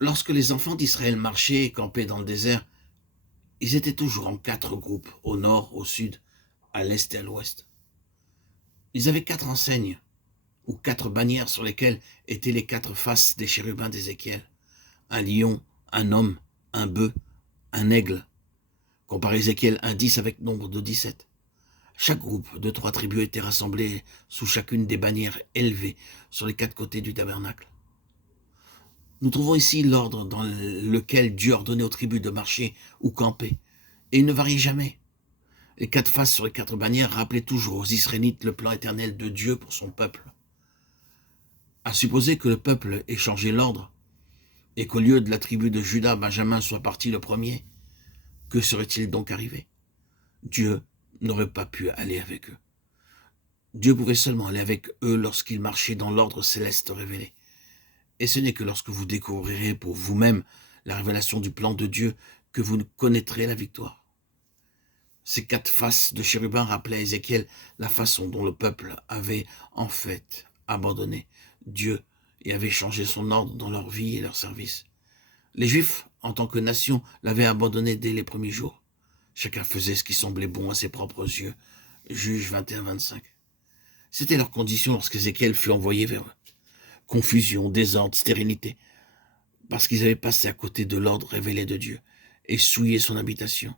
Lorsque les enfants d'Israël marchaient et campaient dans le désert, ils étaient toujours en 4 groupes, au nord, au sud, à l'est et à l'ouest. Ils avaient 4 enseignes, ou 4 bannières sur lesquelles étaient les 4 faces des chérubins d'Ézéchiel. Un lion, un homme, un bœuf, un aigle. Compare Ézéchiel 1,10 avec nombre de 17. Chaque groupe de 3 tribus était rassemblé sous chacune des bannières élevées sur les 4 côtés du tabernacle. Nous trouvons ici l'ordre dans lequel Dieu ordonnait aux tribus de marcher ou camper, et il ne variait jamais. Les 4 faces sur les 4 bannières rappelaient toujours aux Israélites le plan éternel de Dieu pour son peuple. À supposer que le peuple ait changé l'ordre, et qu'au lieu de la tribu de Juda, Benjamin soit parti le premier, que serait-il donc arrivé? Dieu n'aurait pas pu aller avec eux. Dieu pouvait seulement aller avec eux lorsqu'ils marchaient dans l'ordre céleste révélé. Et ce n'est que lorsque vous découvrirez pour vous-même la révélation du plan de Dieu que vous connaîtrez la victoire. Ces 4 faces de chérubins rappelaient à Ézéchiel la façon dont le peuple avait en fait abandonné Dieu et avait changé son ordre dans leur vie et leur service. Les Juifs, en tant que nation, l'avaient abandonné dès les premiers jours. Chacun faisait ce qui semblait bon à ses propres yeux. Juge 21-25. C'était leur condition lorsqu'Ézéchiel fut envoyé vers eux. Confusion, désordre, stérilité, parce qu'ils avaient passé à côté de l'ordre révélé de Dieu et souillé son habitation.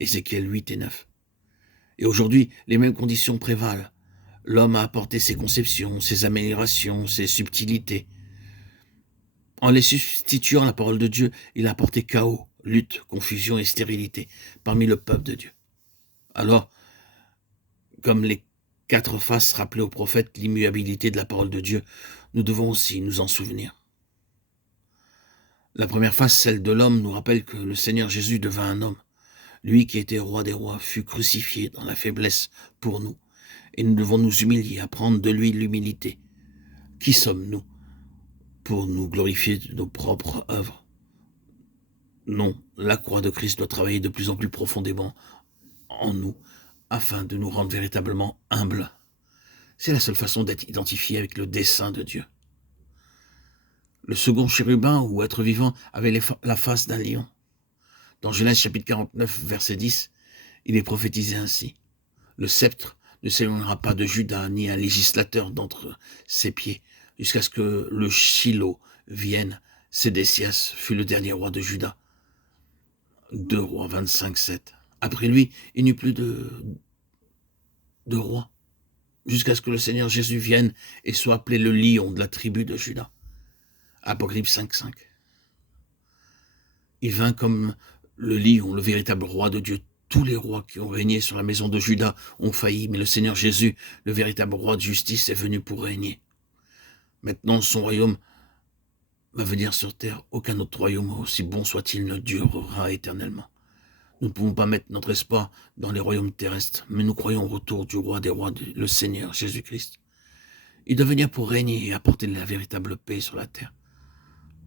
Ézéchiel 8 et 9. Et aujourd'hui, les mêmes conditions prévalent. L'homme a apporté ses conceptions, ses améliorations, ses subtilités. En les substituant à la parole de Dieu, il a apporté chaos, lutte, confusion et stérilité parmi le peuple de Dieu. Alors, comme les 4 faces rappelaient au prophète l'immuabilité de la parole de Dieu, nous devons aussi nous en souvenir. La première face, celle de l'homme, nous rappelle que le Seigneur Jésus devint un homme. Lui qui était roi des rois fut crucifié dans la faiblesse pour nous. Et nous devons nous humilier, apprendre de lui l'humilité. Qui sommes-nous pour nous glorifier de nos propres œuvres? Non, la croix de Christ doit travailler de plus en plus profondément en nous, afin de nous rendre véritablement humbles. C'est la seule façon d'être identifié avec le dessein de Dieu. Le second chérubin, ou être vivant, avait la face d'un lion. Dans Genèse chapitre 49, verset 10, il est prophétisé ainsi. Le sceptre ne s'éloignera pas de Juda, ni un législateur d'entre ses pieds, jusqu'à ce que le Shilo vienne. Sédécias fut le dernier roi de Juda. 2 Rois 25, 7. Après lui, il n'y eut plus de roi, jusqu'à ce que le Seigneur Jésus vienne et soit appelé le lion de la tribu de Juda. Apocalypse 5, 5. Il vint comme le lion, le véritable roi de Dieu. Tous les rois qui ont régné sur la maison de Juda ont failli, mais le Seigneur Jésus, le véritable roi de justice, est venu pour régner. Maintenant, son royaume va venir sur terre. Aucun autre royaume, aussi bon soit-il, ne durera éternellement. Nous ne pouvons pas mettre notre espoir dans les royaumes terrestres, mais nous croyons au retour du roi des rois, le Seigneur Jésus-Christ. Il doit venir pour régner et apporter la véritable paix sur la terre.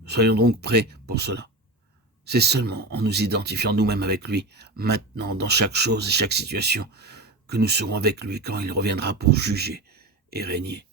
Soyons donc prêts pour cela. C'est seulement en nous identifiant nous-mêmes avec lui, maintenant, dans chaque chose et chaque situation, que nous serons avec lui quand il reviendra pour juger et régner.